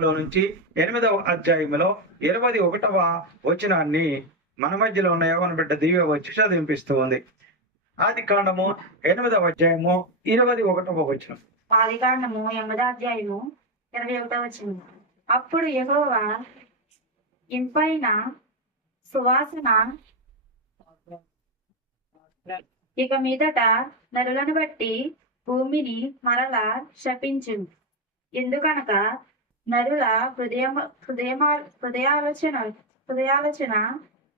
కాండంలో నుంచి 8వ అధ్యాయంలో 21వ వచనాన్ని మన మధ్యలో ఉన్న యవ్వన బిడ్డ దివ్య వచ్చి చదివిపిస్తూ ఉంది. ఆది కాండము 8వ అధ్యాయము 21వ వచనం. ఆది కాండము 8వ అధ్యాయము 21వ వచనం. అప్పుడు యెహోవా ఇంపైన సువాసన ఇక మీదట నరులను బట్టి భూమిని మరలా శపించును. ఎందుకనగా నరుల హృదయాలోచన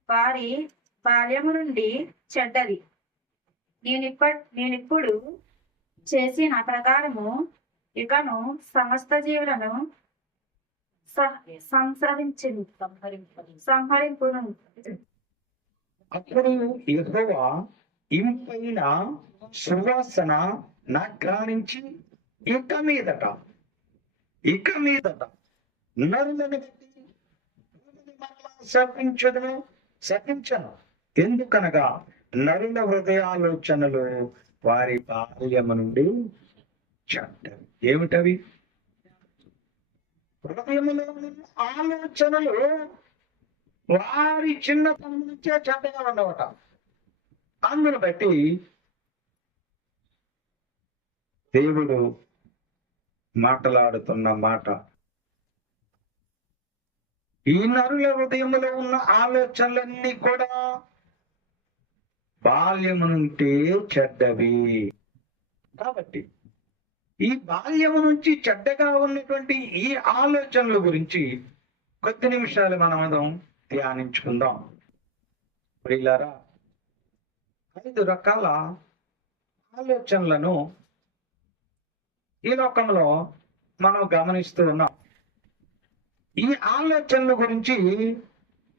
వారి బాల్యము నుండి చెడ్డది. నేనిప్పుడు చేసిన ప్రకారము ఇకను సమస్త జీవులను సంహరింపును. అప్పుడు యెహోవా ఇంపైన సువాసన నా గ్రహించి ఇక మీదట నరులను బట్టి శపించను. ఎందుకనగా నరుల హృదయాలోచనలు వారి బాల్యము నుండి చెడ్డవి. ఏమిటవి? హృదయములో ఆలోచనలు వారి చిన్నతనం నుంచే చెడ్డగా ఉండవట. అందును బట్టి దేవుడు మాట్లాడుతున్న మాట, ఈ నరుల హృదయములో ఉన్న ఆలోచనలన్నీ కూడా బాల్యము నుండి చెడ్డవి. కాబట్టి ఈ బాల్యము నుంచి చెడ్డగా ఉన్నటువంటి ఈ ఆలోచనల గురించి కొద్ది నిమిషాలు మనం ధ్యానించుకుందాం. ప్రియులారా, 5 రకాల ఆలోచనలను ఈ లోకంలో మనం గమనిస్తూ ఉన్నాం. ఈ ఆలోచనల గురించి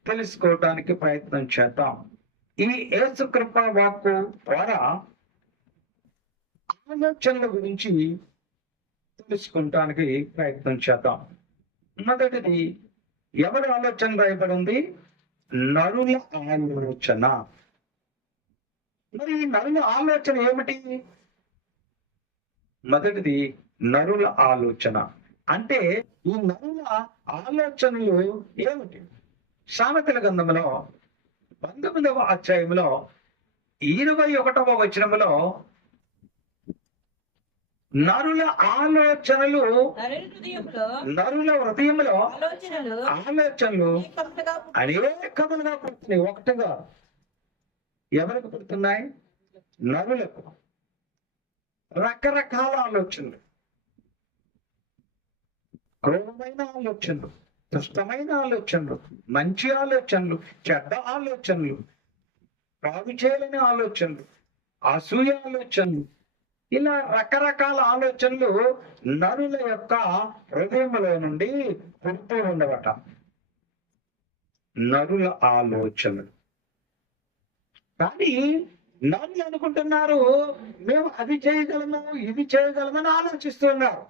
తెలుసుకోవటానికి ప్రయత్నం చేద్దాం. ఈ యేసు కృపా వాక్కు ద్వారా ఆలోచనల గురించి తెలుసుకోవటానికి ప్రయత్నం చేద్దాం. మొదటిది, ఎవరి ఆలోచన రాయబడి ఉంది? నరుల ఆలోచన. మరి నరుల ఆలోచన ఏమిటి? మొదటిది నరుల ఆలోచన. అంటే ఈ నరుల ఆలోచనలు ఏమిటి? సామెతల గ్రంథంలో 19వ అధ్యాయంలో 21వ వచనంలో నరుల ఆలోచనలు, నరుల హృదయంలో ఆలోచనలు అనేకములుగా పుడుతున్నాయి. ఒకటిగా ఎవరికి పుడుతున్నాయి? నరులకు. రకరకాల ఆలోచనలు, క్రూరమైన ఆలోచనలు, దుష్టమైన ఆలోచనలు, మంచి ఆలోచనలు, చెడ్డ ఆలోచనలు, బాగు చేయలేని ఆలోచనలు, అసూయ ఆలోచనలు, ఇలా రకరకాల ఆలోచనలు నరుల యొక్క హృదయంలో నుండి పుడుతూ ఉండవట. నరుల ఆలోచనలు. కానీ నరులు అనుకుంటున్నారు మేము అది చేయగలము, ఇది చేయగలమని ఆలోచిస్తున్నారు.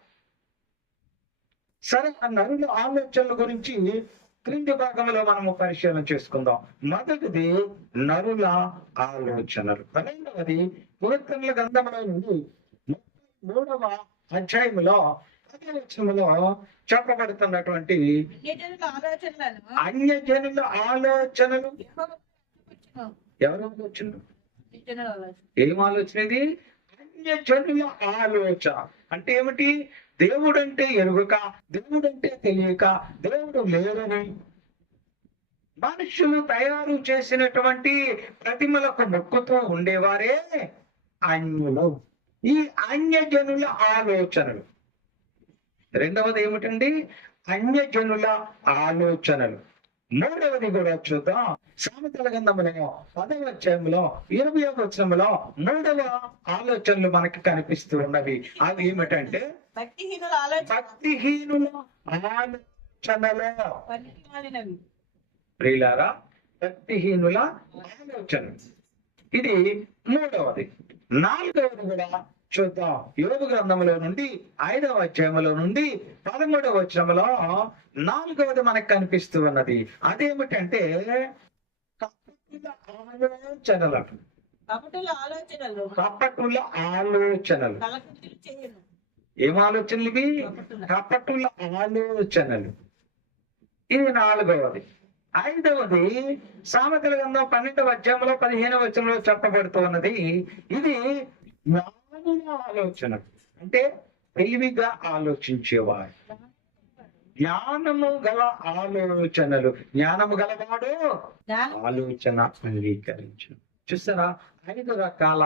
సరే, ఆ నరుల ఆలోచనల గురించి క్రింది భాగంలో మనము పరిశీలన చేసుకుందాం. మొదటిది నరుల ఆలోచనలు. రెండవది కీర్తనల గ్రంథంలో నుండి 33వ అధ్యాయంలో 10వ వచనంలో చెప్పబడుతున్నటువంటి అన్యజనుల ఆలోచనలు. ఎవరు ఆలోచనలు? ఏం ఆలోచన ఇది? అన్యజనుల ఆలోచన. అంటే ఏమిటి? దేవుడంటే ఎరుగక, దేవుడంటే తెలియక, దేవుడు లేరని మనుషులు తయారు చేసినటువంటి ప్రతిమలకు మొక్కుతూ ఉండేవారే అన్యులు. ఈ అన్యజనుల ఆలోచనలు. రెండవది ఏమిటండి? అన్యజనుల ఆలోచనలు. మూడవది కూడా చూద్దాం. సామెతల గ్రంథంలో 10వ అధ్యాయంలో 20వ వచనంలో 3వ ఆలోచనలు మనకి కనిపిస్తూ ఉన్నవి. అవి ఏమిటంటే భక్తిహీనుల ఆలోచనలు. ప్రియులారా, భక్తిహీనుల ఆలోచన. ఇది మూడవది. నాలుగవది కూడా చూద్దాం. యోబు గ్రంథంలో నుండి 5వ అధ్యాయంలో నుండి 13వ వచనంలో 4వది మనకు కనిపిస్తూ ఉన్నది. అదేమిటంటే కపటుల ఆలోచనలు. ఏం ఆలోచనలు ఇవి? కపటుల ఆలోచనలు. ఇది 4వది. 5వది సామెతల గ్రంథం 12వ అధ్యాయంలో 15వ వచనంలో చెప్పబడుతూ ఉన్నది. ఇది జ్ఞానుల ఆలోచన, అంటే తెలివిగా ఆలోచించేవారు, జ్ఞానము గల ఆలోచనలు. జ్ఞానము గలవాడు ఆలోచన అంగీకరించు. చూస్తారా, 5 రకాల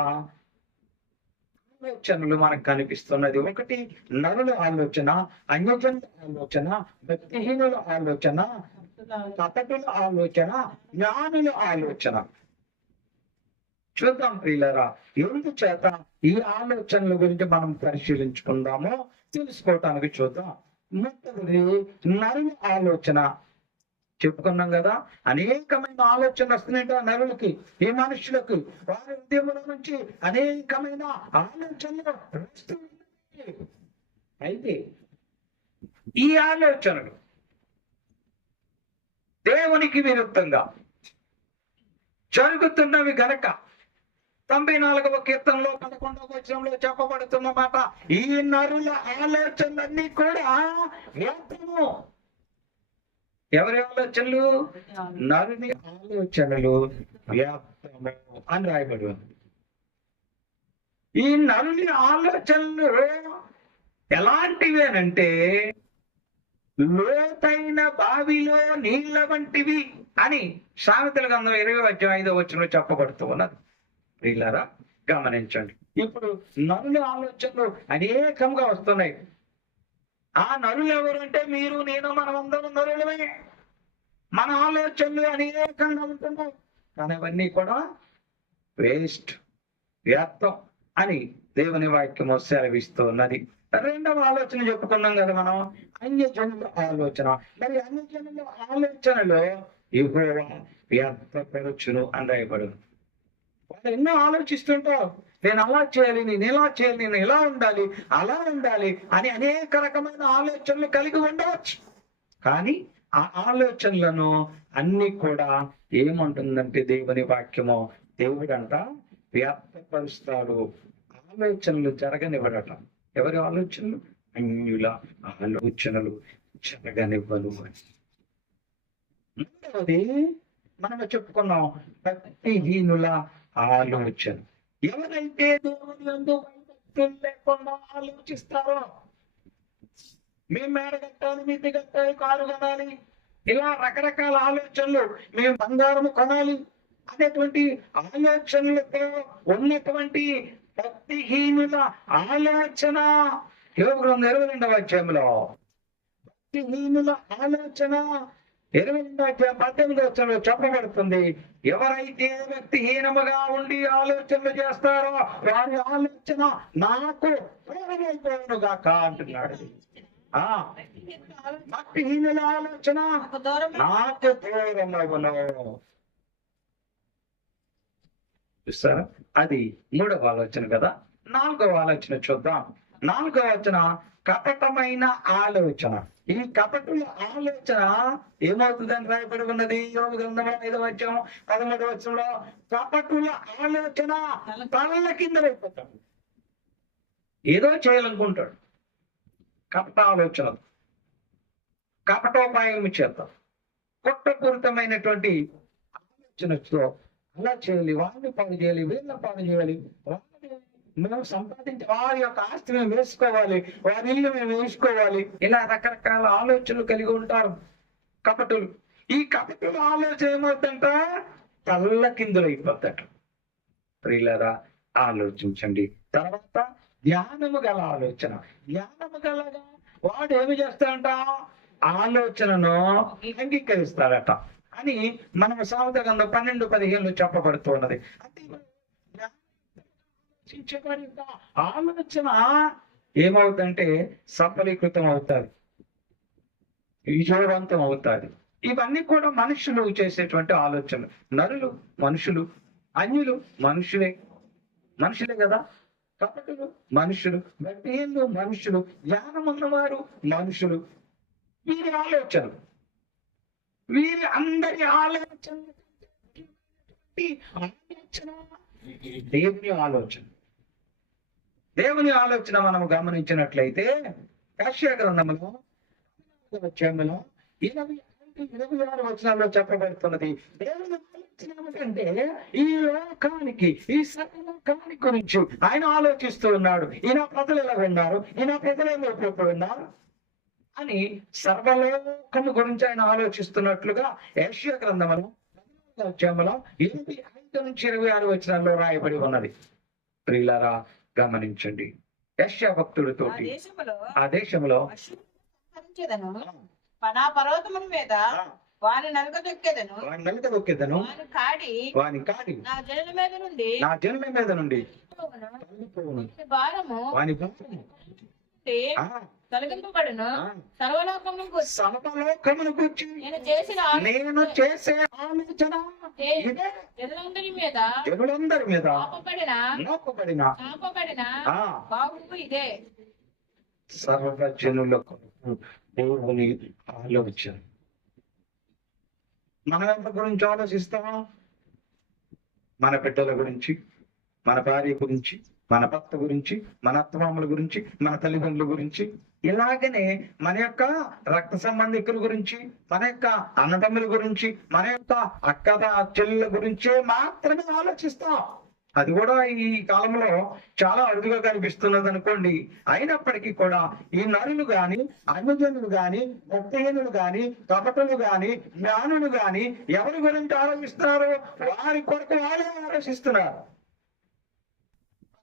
ఆలోచనలు మనకు కనిపిస్తున్నది. ఒకటి నరుల ఆలోచన, అన్యజనుల ఆలోచన, భక్తిహీనుల ఆలోచన, కపటుల ఆలోచన, జ్ఞానుల ఆలోచన. చూద్దాం ప్రియులరా, ఎందుచేత ఈ ఆలోచనల గురించి మనం పరిశీలించుకుందామో తెలుసుకోవటానికి చూద్దాం. మొదటిది నరుల ఆలోచన. చెప్పుకున్నాం కదా, అనేకమైన ఆలోచనలు వస్తున్నాయి నరులకి, ఈ మనుషులకు. వారి ఉద్యమంలో నుంచి అనేకమైన ఆలోచనలు వస్తున్నాయి. అయితే ఈ ఆలోచనలు దేవునికి విరుద్ధంగా జరుగుతున్నవి గనక 94వ కీర్తనలో 11వ వచనంలో చెప్పబడుతున్న మాట, ఈ నరుల ఆలోచనలన్నీ కూడా వ్యర్థము. ఎవరి ఆలోచనలు? నరుని ఆలోచనలు వ్యర్థము అని రాయబడి ఉంది. ఈ నరుని ఆలోచనలు ఎలాంటివేనంటే లోతైన బావిలో నీళ్ల వంటివి అని సామెతల గ్రంథం 20వ వచనంలో చెప్పబడుతూ ఉన్నది. ప్రియులారా గమనించండి. ఇప్పుడు నరుల ఆలోచనలు అనేకంగా వస్తున్నాయి. ఆ నరులు ఎవరు అంటే మీరు, నేను, మనమందరం నరులమే. మన ఆలోచనలు అనేకంగా ఉంటున్నాయి, కానీ అవన్నీ కూడా వేస్ట్, వ్యర్థం అని దేవుని వాక్యము సెలవిస్తూ ఉన్నది. 2వ ఆలోచన చెప్పుకున్నాం కదా మనం, అన్యజనుల ఆలోచన. మరి అన్యజనుల ఆలోచనలో యెహోవా వ్యర్థపరచును అని రాయబడు. వాళ్ళు ఎన్నో ఆలోచిస్తుంటారు, నేను అలా చేయాలి, నేను ఇలా చేయాలి, నేను ఇలా ఉండాలి, అలా ఉండాలి అని అనేక రకమైన ఆలోచనలు కలిగి ఉండవచ్చు. కానీ ఆ ఆలోచనలను అన్ని కూడా ఏమంటుందంటే దేవుని వాక్యము, దేవుడంట వ్యర్థపరుస్తాడు. ఆలోచనలు జరగనివ్వడట. ఎవరి ఆలోచనలు? అన్యుల ఆలోచనలు జరగనివ్వను. మూడవది మనం చెప్పుకున్నాం, భక్తిహీనుల ఆలోచన. ఎవరైతే దేవుని యందు భక్తులు లేకుండా ఆలోచిస్తారో, మేము మేడ కట్టాలి, మిద్ది కట్టాలి, కారు కొనాలి, ఇలా రకరకాల ఆలోచనలు, మేము బంగారం కొనాలి అనేటువంటి ఆలోచనలతో ఉన్నటువంటి భక్తిహీనుల ఆలోచన. యోబు గ్రంథం 22వ అధ్యాయంలో భక్తిహీనుల ఆలోచన 22వ అధ్యాయం 18వ వచనంలో చెప్పబడుతుంది. ఎవరైతే భక్తిహీనముగా ఉండి ఆలోచనలు చేస్తారో వారి ఆలోచన నాకు దూరమైపోవును గాక అంటున్నాడు. భక్తిహీనుల ఆలోచన నాకు దూరమవును. చూస్తారా, అది 3వ ఆలోచన కదా. 4వ ఆలోచన చూద్దాం. 4వ ఆలోచన కపటమైన ఆలోచన. ఈ కపటుల ఆలోచన ఏమవుతుందని రాయబడి ఉన్నది యోబు గ్రంథం 5వ అధ్యాయం 13వ వచనంలో. కపటుల ఆలోచన తలల కింద అయిపోతాడు, ఏదో చేయాలనుకుంటాడు. కపట ఆలోచన, కపటోపాయం చేద్దాం, కుట్రపూరితమైనటువంటి ఆలోచనతో అలా చేయాలి, వాళ్ళని పాడు చేయాలి, వీళ్ళని పాడు చేయాలి, మేము సంపాదించి వారి యొక్క ఆస్తి మేము వేసుకోవాలి, వారి ఇల్లు మేము వేసుకోవాలి, ఇలా రకరకాల ఆలోచనలు కలిగి ఉంటారు కపటులు. ఈ కపటుల ఆలోచన ఏమవుతుందంట? తల్ల కిందులు అయిపోతాడు. ప్రియులారా ఆలోచించండి. తర్వాత జ్ఞానము గల ఆలోచన. జ్ఞానము గలగా వాడు ఏమి చేస్తాడంట? ఆలోచనను అంగీకరిస్తాడట అని మనం సామెతల గ్రంథం 12:15 చెప్పబడుతున్నది. అంటే ఆలోచన ఏమవుతుందంటే సఫలీకృతం అవుతాది, విజయవంతం అవుతాది. ఇవన్నీ కూడా మనుషులు చేసేటువంటి ఆలోచనలు. నరులు మనుషులు, అన్యులు మనుషులే కదా. కపటులు మనుషులు, భక్తిహీనులు మనుషులు, జ్ఞానం ఉన్నవారు మనుషులు. వీరి ఆలోచనలు, వీరి అందరి ఆలోచన దేవుని ఆలోచన. దేవుని ఆలోచన మనం గమనించినట్లయితే యెషయా గ్రంథంలో 8వ అధ్యాయంలో 25-26 వచనాల్లో చెప్పబడుతున్నది. దేవుని ఆలోచన ఏమిటంటే ఈ లోకానికి, ఈ సర్వలోకానికి గురించి ఆయన ఆలోచిస్తూ ఉన్నాడు. ఈయన ప్రజలు ఎలా ఉన్నారు, ఈయన ప్రజలు ఎలా ఉన్నారు అని సర్వలోకము గురించి ఆయన ఆలోచిస్తున్నట్లుగా యెషయా గ్రంథంలో 8వ అధ్యాయంలో 25-26 వచనాల్లో రాయబడి ఉన్నది. ప్రియులారా గమనించండి. యెషయా భక్తుడితోటి ఆ దేశంలో సంహరించెదను. నా పర్వతముల మీద వాని నలగదొక్కెదను. వాని కాడి నా జనుల మీద నుండి తొలగిపోవును. భారము వాని భారము నుండి తొలగింపబడును. సర్వలోకమును గూర్చి నేను చేసిన నేను చేసే ఆలోచన ఇదే. జనులందరి మీద జనులందరి మీద మోపబడిన బాబు ఇదే. సర్వజనులకు దేవుని ఆలోచన. మనం ఎవరి గురించి ఆలోచిస్తామా? మన బిడ్డల గురించి, మన భార్య గురించి, మన భర్త గురించి, మన అత్తమామల గురించి, మన తల్లిదండ్రుల గురించి, ఇలాగనే మన యొక్క రక్త సంబంధికుల గురించి, మన యొక్క అన్నదమ్ముల గురించి, మన యొక్క అక్క చెల్లెల గురించే మాత్రమే ఆలోచిస్తాం. అది కూడా ఈ కాలంలో చాలా అరుదుగా కనిపిస్తున్నది అనుకోండి. అయినప్పటికీ కూడా ఈ నరులు గాని, అన్యజనులు గాని, భక్తిహీనులు గాని, కపటులు గాని, జ్ఞానులు గాని ఎవరి గురించి ఆలోచిస్తున్నారు? వారి కొరకు వాళ్ళే ఆలోచిస్తున్నారు.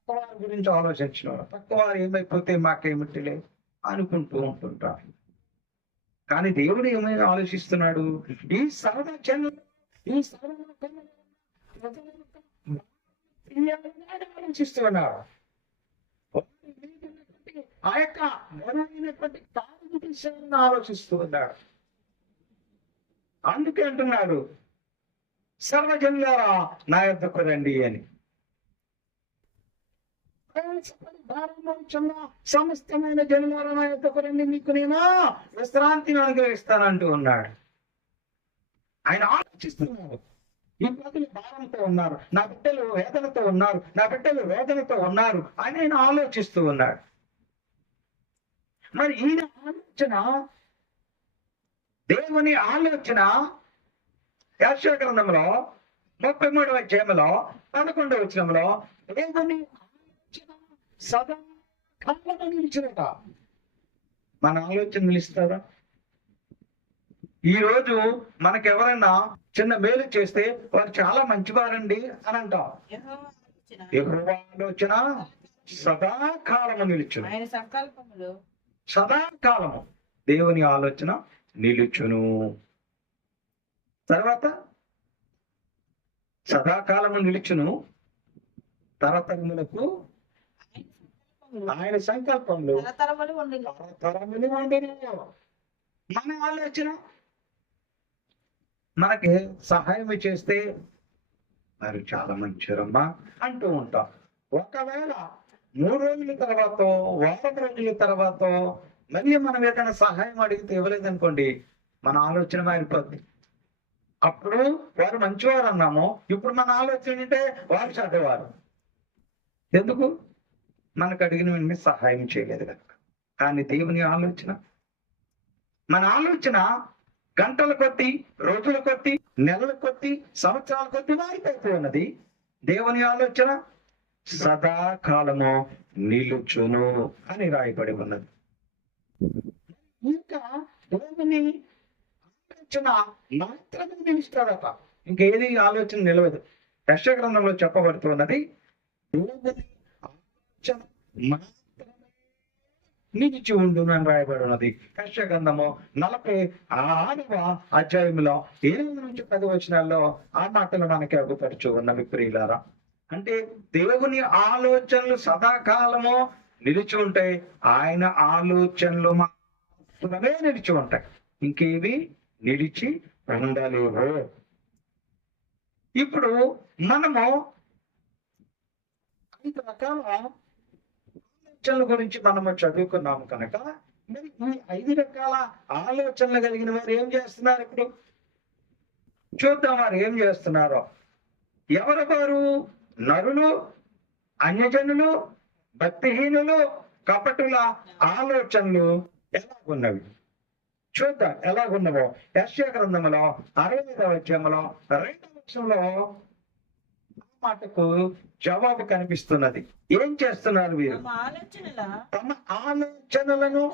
పక్కవారి గురించి ఆలోచించినారు. పక్కవారు ఏమైపోతే మాకేమిటిలే అనుకుంటూ ఉంటుంటారు. కానీ దేవుడు ఏమైనా ఆలోచిస్తున్నాడు? ఈ సర్వజనులు, ఈ సర్వలోకంలో ఆలోచిస్తున్నాడు. ఆ యొక్క బలమైనటువంటి తాను విషయాన్ని ఆలోచిస్తూ ఉన్నాడు. అందుకే అంటున్నాడు, సర్వజనులారా నా యొద్దకు రండి అని. సమస్తమైన జనులారా నా యొద్దకు రండి, మీకు నేను విశ్రాంతిని అనుగ్రహిస్తానంటూ ఉన్నాడు. ఆయన ఆలోచిస్తున్నాడు. ఈ ప్రజలు భారంతో ఉన్నారు, నా బిడ్డలు వేదనతో ఉన్నారు, నా బిడ్డలు వేదనతో ఉన్నారు అని ఆయన ఆలోచిస్తూ ఉన్నాడు. మరి ఈయన ఆలోచన, దేవుని ఆలోచన యెషయా గ్రంథంలో 33వ అధ్యాయంలో 11వ వచనంలో దేవుని ఆలోచన సదా కాలము నిలిచినట. మన ఆలోచన నిలుస్తారా? ఈ రోజు మనకెవరైనా చిన్న మేలు చేస్తే వారు చాలా మంచివారండి అని అంటాం. యెహోవా ఆలోచన సదాకాలము నిలుచును. ఆయన సంకల్పములు సదాకాలము దేవుని ఆలోచన నిలుచును. తర్వాత సదాకాలము నిలుచును, తరతరములకు ఆయన సంకల్పంలో తరతరములు ఉండును. తరతరములు ఉండును. మన ఆలోచన మనకి సహాయం చేస్తే మరి చాలా మంచిరమ్మా అంటూ ఉంటాం. ఒకవేళ 3 రోజుల తర్వాత, వారం రోజుల తర్వాత మళ్ళీ మనం ఏదైనా సహాయం అడిగితే ఇవ్వలేదనుకోండి, మన ఆలోచన మారిపోద్ది. అప్పుడు వారు మంచివారు అన్నాము, ఇప్పుడు మన ఆలోచన అంటే వారు చెడ్డవారు. ఎందుకు? మనకు అడిగిన వెంటనే సహాయం చేయలేదు కనుక. కానీ దేవుని ఆలోచన, మన ఆలోచన గంటల కొద్ది, రోజుల కొద్ది, నెలల కొద్ది, సంవత్సరాల కొద్ది మారిపోతూ ఉన్నది. దేవుని ఆలోచన సదాకాలము నిలుచును అని రాయబడి ఉన్నది. ఇంకా దేవుని ఆలోచన మాత్రమే నిలుస్తాడట, ఇంకేది ఆలోచన నిలవదు. యెషయా గ్రంథంలో చెప్పబడుతున్నది, దేవుని ఆలోచన మాత్రమే నిలిచి ఉండును అని రాయబడి ఉన్నది. యెషయా గ్రంథము 46వ అధ్యాయంలో 8-10 వచనాల్లో ఆ మాటలు మనకి అగుపడుచు ఉన్నవి. ప్రియులారా, అంటే దేవుని ఆలోచనలు సదాకాలము నిలిచి ఉంటాయి. ఆయన ఆలోచనలు మాత్రమే నిలిచి ఉంటాయి, ఇంకేవి నిలిచి ఉండలేవు. ఇప్పుడు మనము 5 రకాల ఆలోచనల గురించి మనము చదువుకున్నాము కనుక, మరి ఈ 5 రకాల ఆలోచనలు కలిగిన వారు ఏం చేస్తున్నారు? ఇప్పుడు చూద్దాం వారు ఏం చేస్తున్నారో. ఎవరెవరు? నరులు, అన్యజనులు, భక్తిహీనులు కపటుల ఆలోచనలు ఎలాగున్నవి చూద్దాం. ఎలాగున్నవో యెషయా గ్రంథములో 65వ అధ్యాయములో 2వ వచనంలో ఆ మాటకు జవాబు కనిపిస్తున్నది. ఏం చేస్తున్నారు వీరు? తమ ఆలోచనలను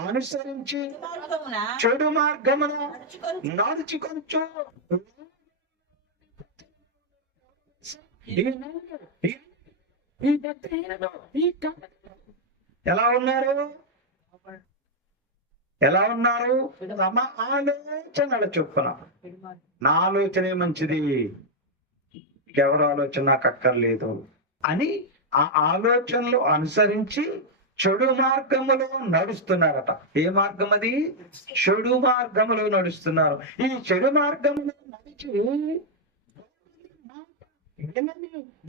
అనుసరించి చెడు మార్గమున నడుచుకొనుచు ఎలా ఉన్నారు? ఎలా ఉన్నారు? తమ ఆలోచనల చొప్పున. నా ఆలోచనే మంచిది, ఎవరు ఆలోచన నాకు అక్కర్లేదు అని ఆ ఆలోచనలు అనుసరించి చెడు మార్గములో నడుస్తున్నారట. ఏ మార్గం అది? చెడు మార్గములో నడుస్తున్నారు. ఈ చెడు మార్గములో నడిచి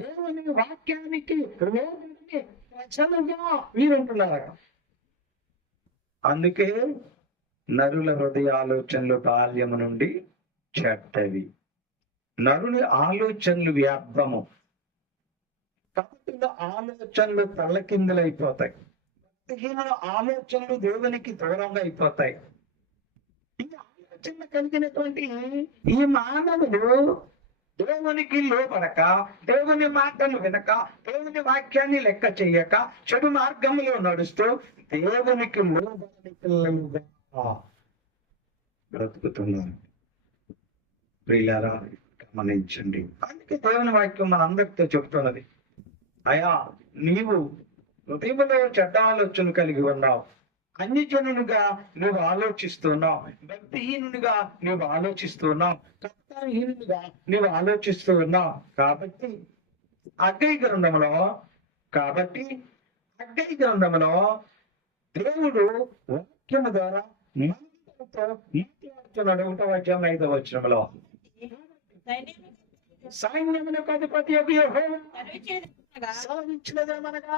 దేవుని వాక్యానికి ప్రజలుగా వీరుంటున్నారట. అందుకే నరుల హృదయ ఆలోచనలు బాల్యము నుండి చెడ్డవి. నరుని ఆలోచనలు వ్యర్థము. కపటుల ఆలోచనలు తల్లకిందులైపోతాయి. భక్తిహీనుల ఆలోచనలు దేవునికి దూరంగా అయిపోతాయి. ఈ ఆలోచన కలిగినటువంటి ఈ మానవుడు దేవునికి లోపడక, దేవుని మాటలు వినక, దేవుని వాక్యాన్ని లెక్క చెయ్యక చెడు మార్గంలో నడుస్తూ దేవునికి లోబడని పిల్లలుగా బ్రతుకుతున్నారు. ప్రియులారా, గమనించండి. అందుకే దేవుని వాక్యం మనందరితో చెప్తున్నది, అయా నీవు హృదయంలో చెడ్డ ఆలోచన కలిగి ఉన్నావు, అన్యజనునిగా నువ్వు ఆలోచిస్తున్నావు, భక్తిహీనునిగా నువ్వు ఆలోచిస్తున్నావు, కర్తహీనునిగా నువ్వు ఆలోచిస్తూ ఉన్నావు. కాబట్టి అగ్గై గ్రంథంలో దేవుడు వాక్యము ద్వారా మనందరితో మాట్లాడుతున్నాడు. 1వ అధ్యాయం 5వ వచనంలో సైన్యములకు అధిపతి సాధించినదేమనగా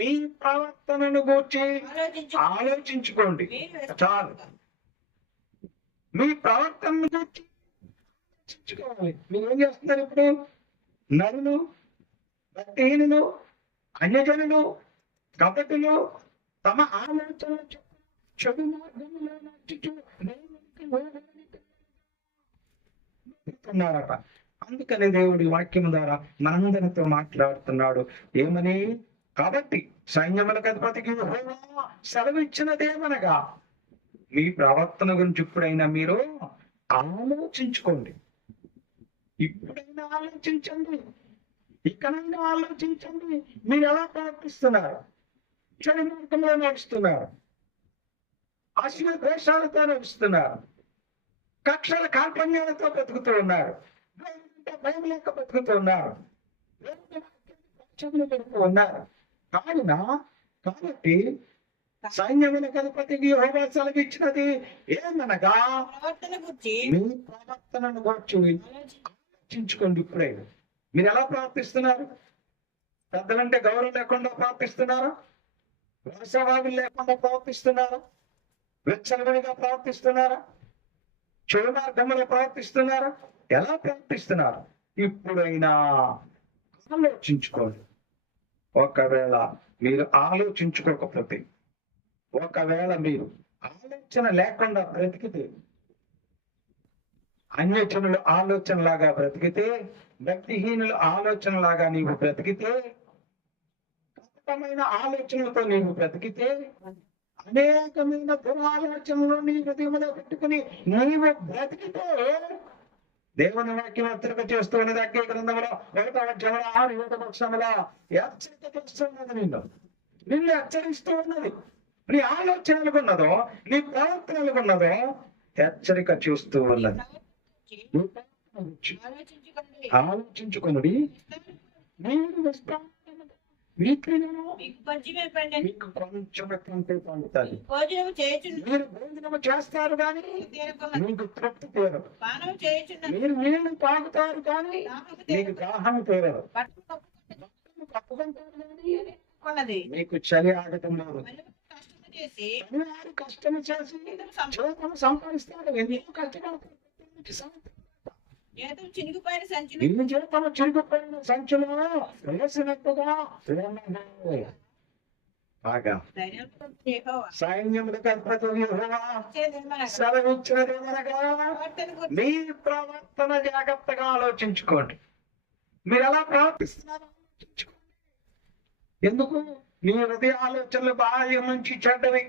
మీ ప్రవర్తనను గూర్చి ఆలోచించుకోండి. చాలు, మీ ప్రవర్తనను గూర్చి ఆలోచించుకోవాలి. మీరు ఏం చేస్తున్నారు ఇప్పుడు? నరులు, భక్తిహీనులు, అన్యజనులు, కపటులు తమ ఆలోచనలు చెడు మార్గంలో నడుచుతున్నారట. అందుకనే దేవుడి వాక్యం ద్వారా మనందరితో మాట్లాడుతున్నాడు. ఏమని? కాబట్టి సైన్యములకు అధిపతికి యెహోవా సెలవిచ్చినదేమనగా మీ ప్రవర్తన గురించి ఇప్పుడైనా మీరు ఆలోచించుకోండి. ఇప్పుడైనా ఆలోచించండి, ఇకనైనా ఆలోచించండి. మీరు ఎలా ప్రవర్తిస్తున్నారు? చెడు మార్గంలో నడుస్తున్నారు, అసలు ద్వేషాలతో నడుస్తున్నారు, కక్షల కార్పణ్యాలతో బ్రతుకుతూ ఉన్నారు, భయం లేక బ్రతుకుతూ ఉన్నారు, పెడుతూ ఉన్నారు. కాబట్టి సైన్యములకు అధిపతికి యెహోవా సెలవిచ్చినది ఏమనగా మీ ప్రవర్తనను గురించి ఆలోచించుకోండి. ఇప్పుడే మీరు ఎలా ప్రవర్తిస్తున్నారు? పెద్దలంటే గౌరవం లేకుండా ప్రవర్తిస్తున్నారా? వ్యవసాయవాదులు లేకుండా ప్రవర్తిస్తున్నారా? విచ్చలవిడిగా ప్రవర్తిస్తున్నారా? చెడు మార్గంలో ప్రవర్తిస్తున్నారా? ఎలా ప్రవర్తిస్తున్నారు? ఇప్పుడైనా ఆలోచించుకోండి. ఒకవేళ మీరు ఆలోచించుకోకపోతే, ఒకవేళ మీరు ఆలోచన లేకుండా బ్రతికితే, అన్యజనుల ఆలోచనలాగా బ్రతికితే, భక్తిహీనుల ఆలోచనలాగా నీవు బ్రతికితే, కపటమైన ఆలోచనలతో నీవు బ్రతికితే, అనేకమైన దురాలోచనలు నీ హృదయంలో పెట్టుకుని నీవు బ్రతికితే, దేవుని వాక్యం హెచ్చరిక చేస్తూ ఉన్నది. అగ్గే గ్రంథంలో 1వ అధ్యాయం 6వ వచనంలో హెచ్చరిక చేస్తున్నది. నిన్ను హెచ్చరిస్తూ ఉన్నది. నీ ఆలోచనలకు ఉన్నదో, నీ ప్రవర్తనలకు ఉన్నదో హెచ్చరిక చూస్తూ ఉన్నది. ఆలోచించుకున్నది. మీకు కొంచెం పండుతుంది. మీరు భోజనం చేస్తారు కానీ మీకు తృప్తి తీరదు. మీరు నీళ్లు తాగుతారు కానీ మీకు దాహం తీరదు. కప్పుకుంటారు కానీ మీకు చలి ఆగటం లేదు. కష్టం చేసి జీవితం సంపాదిస్తాడు. ఎందుకు కష్టపడతారు? జీతం చినిగిపోయిన సంచులు ఇన్ని జీతము చిరిగిపోయిన సంచులు వేసినట్టుగా ఉన్నది. బాగా ధైర్యవంతుడు యెహోవా. సైన్యములకు అధిపతి యెహోవా వచ్చేదేమనగా, సెలవిచ్చినదేమనగా ప్రవర్తన గురించి మీ ప్రవర్తన జాగ్రత్తగా ఆలోచించుకోండి. మీరు ఎలా ప్రవర్తిస్తున్నారో ఆలోచించుకోండి. ఎందుకు? నీ హృదయ ఆలోచనలు బాహ్యం నుంచి చెడ్డవి.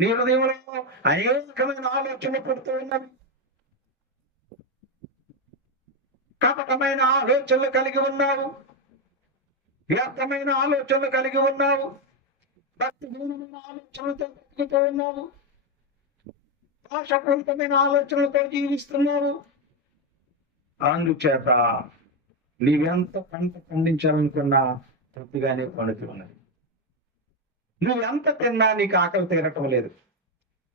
నీ హృదయంలో అనేకమైన ఆలోచనలు పుడుతూ ఉన్నవి. కపటమైన ఆలోచనలు కలిగి ఉన్నావు, వ్యర్థమైన ఆలోచనలు కలిగి ఉన్నావు, భక్తిహీనమైన ఆలోచనలతో బ్రతుకుతూ ఉన్నావు, భాషపూరితమైన ఆలోచనలతో జీవిస్తున్నావు. అందుచేత నీవెంత పంట పండించాలనుకున్నా తృప్తిగానే పండుతూ ఉన్నది. నువ్వెంత తిన్నా నీకు ఆకలి తీరటం లేదు.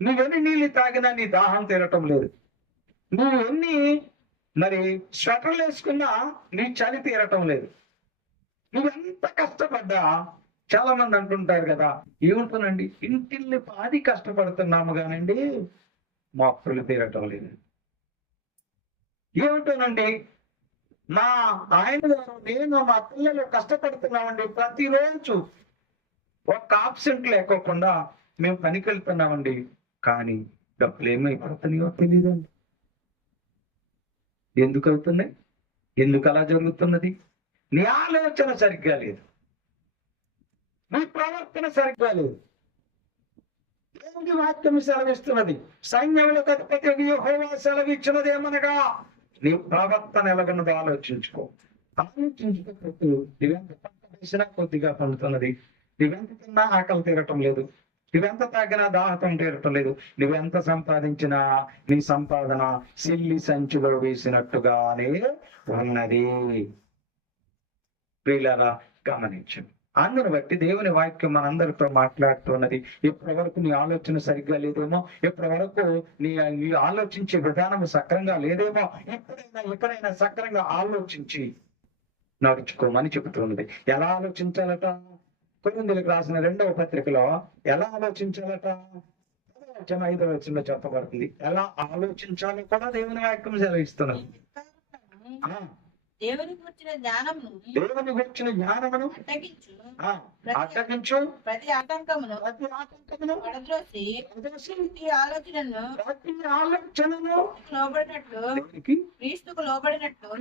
నువ్వెన్ని నీళ్ళు తాగినా నీ దాహం తీరటం లేదు. నువ్వు ఎన్ని మరి స్వెటర్లు వేసుకున్నా నీ చలి తీరటం లేదు. నువ్వెంత కష్టపడ్డా, చాలా మంది అంటుంటారు కదా, ఏముంటుందండి ఇంటిల్ని పాది కష్టపడుతున్నాము కానండి మా అప్పులు తీరటం లేదు. ఏముంటుందండి, మా ఆయన గారు నేను మా పిల్లలు కష్టపడుతున్నామండి, ప్రతిరోజు ఒక్క ఆబ్సెంట్ లేకోకుండా మేము పనికి వెళ్తున్నామండి, కానీ డబ్బులు ఏమైపోతున్నాయో తెలియదండి. ఎందుకు అవుతున్నాయి? ఎందుకు అలా జరుగుతున్నది? నీ ఆలోచన సరిగ్గా లేదు, నీ ప్రవర్తన సరిగ్గా లేదు. దేవుని వాక్యం సెలవిస్తున్నది, సైన్యములకు అధిపతి యెహోవా సెలవిచ్చినదేమనగా నీ ప్రవర్తన ఎలాగన్నదో ఆలోచించుకో. ఆలోచించుకోకపోతే నువ్వెంత పంట వేసినా కొద్దిగా పండుతున్నది, నువ్వెంత తిన్నా ఆకలి తీరటం లేదు, నువ్వెంత తాగినా దాహం తీరటం లేదు, నువ్వెంత సంపాదించినా నీ సంపాదన సిల్లి సంచిలో వేసినట్టుగానే ఉన్నది. ప్రియులారా గమనించండి. అందును బట్టి దేవుని వాక్యం మనందరితో మాట్లాడుతున్నది. ఇప్పటి వరకు నీ ఆలోచన సరిగ్గా లేదేమో, ఇప్పటి వరకు నీ ఆలోచించే విధానం సక్రంగా లేదేమో, ఎక్కడైనా సక్రంగా ఆలోచించి నడుచుకోమని చెబుతున్నది. ఎలా ఆలోచించాలట? కొరింథీయులకు రాసిన 2వ పత్రికలో ఎలా ఆలోచించాలట? 5వ వచనంలో చెప్పబడుతుంది. ఎలా ఆలోచించాలో కూడా దేవుని వాక్యం సెలవిస్తున్నది. దేవుని గురించిన జ్ఞానమును దేవుని గురించిన జ్ఞానమును అడ్డగించు, అడ్డగించు, ప్రతి ఆటంకమును పడద్రోసి, ప్రతి ఆలోచనను లోబడినట్లు, క్రీస్తుకు లోబడినట్లు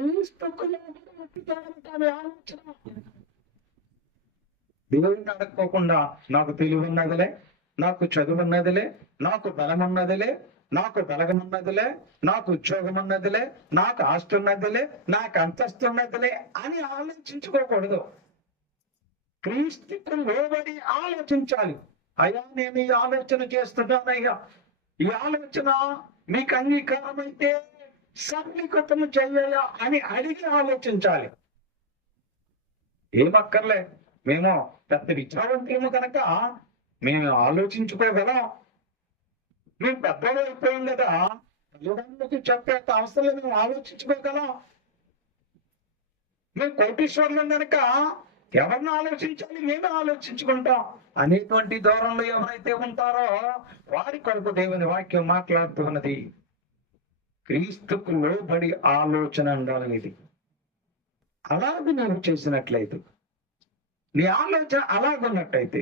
దేవుడిని అడగకోకుండా నాకు తెలివి ఉన్నదిలే, నాకు చదువు ఉన్నదిలే, నాకు బలం ఉన్నదిలే, నాకు బలగమున్నదిలే, నాకు ఉద్యోగం ఉన్నదిలే, నాకు ఆస్తి ఉన్నదిలే, నాకు అంతస్తు ఉన్నదిలే అని ఆలోచించుకోకూడదు. క్రీస్తుకు లోబడి ఆలోచించాలి. అయ్యా నేను ఈ ఆలోచన చేస్తున్నానయ్యా, ఈ ఆలోచన మీకు అంగీకారం అయితే సఫలీకృతం చెయ్యా అని అడిగి ఆలోచించాలి. ఏమక్కర్లే, మేము పెద్ద విచారవంతులము కనుక మేము ఆలోచించుకోగలం, మేము పెద్దలు అయిపోయాం కదా, తల్లిదండ్రులకు చెప్పే అవసరం లేదు, మేము ఆలోచించుకోగలం. మేము కోటీశ్వరులు కనుక ఎవరిని ఆలోచించాలి, మేము ఆలోచించుకుంటాం అనేటువంటి ధోరణిలో ఎవరైతే ఉంటారో వారి కొరకు దేవుని వాక్యం మాట్లాడుతూ ఉన్నది. క్రీస్తుకు లోబడి ఆలోచన ఉండాలనేది. అలాగే నువ్వు చేసినట్లయితే, నీ ఆలోచన అలాగున్నట్టయితే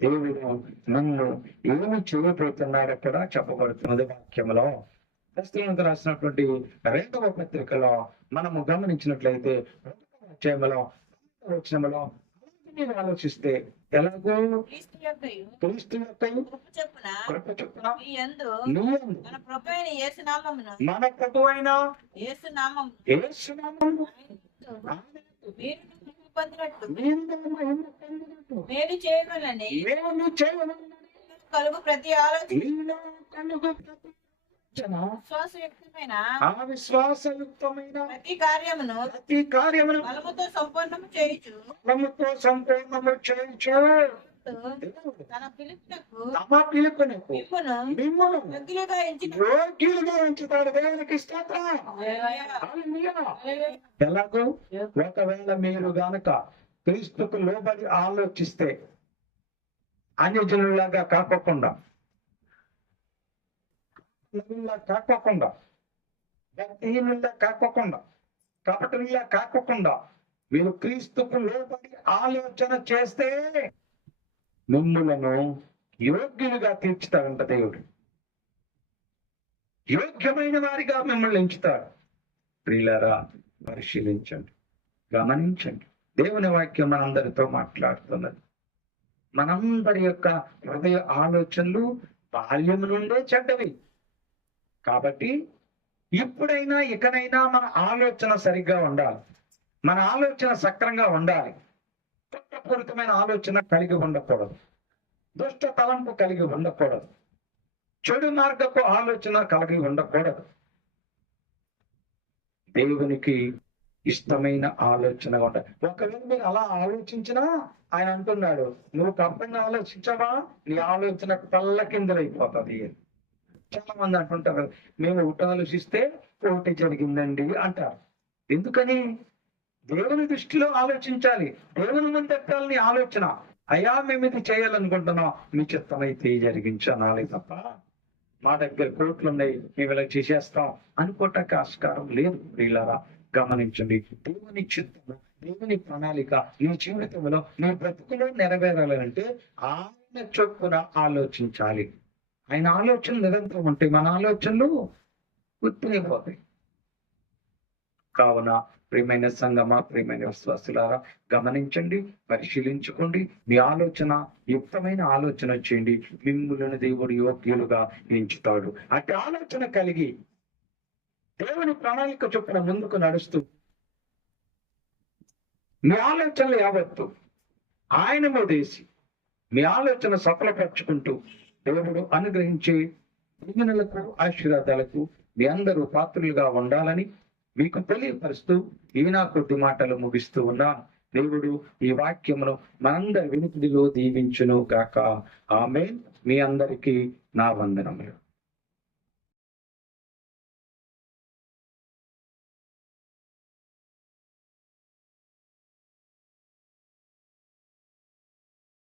దేవుడు నన్ను ఏమి చేయబోతున్నాడు అక్కడ చెప్పబడుతున్నది వాక్యంలో. తెస్సలోనికీయులకు రాసినటువంటి 2వ పత్రికలో మనము గమనించినట్లయితే 1వ అధ్యాయంలో 9వ వచనంలో నేను ఆలోచిస్తే ఎలాగో క్రీస్తు యొక్కయు క్రీస్తు యొక్కయు కృప చొప్పున మీ యందు నీ యందు మన ప్రభువైన యేసు నామమున మన ప్రభువైన యేసు నామమున యేసు నామమున మీరు మహిమ పొందినట్లు మీరు మహిమ పొందినట్లు మేలు చేయమని మేలు చేయమని కలుగు ప్రతి ఆలోచన నీలో కలుగు ప్రతి ఆలోచన విశ్వాసయుక్తమైన విశ్వాసయుక్తమైన ప్రతి కార్యమును బలముతో సంపూర్ణము చేయుచు తన పిలుపునకు తమ పిలుపునకు మిమ్మును యోగ్యులుగా యోగ్యులుగా ఉంచుతాడు. దేవునికి స్తోత్రం. హల్లెలూయా. ఎలాగో ఒకవేళ మీరు గనక క్రీస్తుకు లోబడి ఆలోచిస్తే అన్యజనులాగా కాకుండా భక్తిహీనుల్లా కాకోకుండా, కపటుల్లా కాకోకుండా మీరు క్రీస్తుకు లోబడి ఆలోచన చేస్తే మిమ్ములను యోగ్యులుగా తీర్చుతాడంట దేవుడు. యోగ్యమైన వారిగా మిమ్మల్ని ఎంచుతాడు. ప్రియులారా, పరిశీలించండి, గమనించండి. దేవుని వాక్యం మనందరితో మాట్లాడుతున్నది. మనందరి యొక్క హృదయ ఆలోచనలు బాల్యం నుండే చెడ్డవి. కాబట్టి ఇప్పుడైనా ఇకనైనా మన ఆలోచన సరిగ్గా ఉండాలి. మన ఆలోచన సక్రంగా ఉండాలి. కుట్రపూరితమైన ఆలోచన కలిగి ఉండకూడదు. దుష్ట తలంపు కలిగి ఉండకూడదు. చెడు మార్గపు ఆలోచన కలిగి ఉండకూడదు. దేవునికి ఇష్టమైన ఆలోచన ఉండాలి. ఒకవేళ మీరు అలా ఆలోచించినా ఆయన అంటున్నాడు, నువ్వు కప్పంగా ఆలోచించావా, నీ ఆలోచన తల్లకిందులైపోతుంది. చాలా మంది అంటుంటారు, మేము ఒకటి ఆలోచిస్తే ఒకటి జరిగిందండి అంటారు. ఎందుకని? దేవుని దృష్టిలో ఆలోచించాలి. దేవుని ముందు ఎట్టాలని ఆలోచన. అయ్యా, మేము ఇది చేయాలనుకుంటున్నాం, మీ చిత్తమైతే జరిగించాలి తప్ప మా దగ్గర కోట్లు ఉన్నాయి, మేము ఇలా చేసేస్తాం అనుకోవటానికి ఆస్కారం లేదు. ప్రియులారా, గమనించండి. దేవుని చిత్తము, దేవుని ప్రణాళిక నీ జీవితంలో, నీ బ్రతుకులో నెరవేరాలంటే ఆయన చొప్పున ఆలోచించాలి. ఆయన ఆలోచనలు నిరంతరం ఉంటాయి, మన ఆలోచనలు గుర్తునిపోతాయి. కావున ప్రియమైన సంగమా, ప్రియమైన విశ్వాసులారా, గమనించండి, పరిశీలించుకోండి. మీ ఆలోచన యుక్తమైన ఆలోచన చేయండి. మిమ్ములను దేవుడు యోగ్యులుగా ఎంచుతాడు. అట్టి ఆలోచన కలిగి దేవుని ప్రణాళిక చొప్పున ముందుకు నడుస్తూ మీ ఆలోచనలు యావత్తు ఆయన మీదేసి మీ ఆలోచన సఫలపరుచుకుంటూ దేవుడు అనుగ్రహించే దీవెనలకు, ఆశీర్వాదాలకు మీ అందరూ పాత్రులుగా ఉండాలని మీకు తెలియపరుస్తూ నా కొద్ది మాటలు ముగిస్తూ ఉన్నాను. దేవుడు ఈ వాక్యమును మనందరి వినికిడిలో దీవించును గాక. ఆమేన్. మీ అందరికీ నా వందనములు.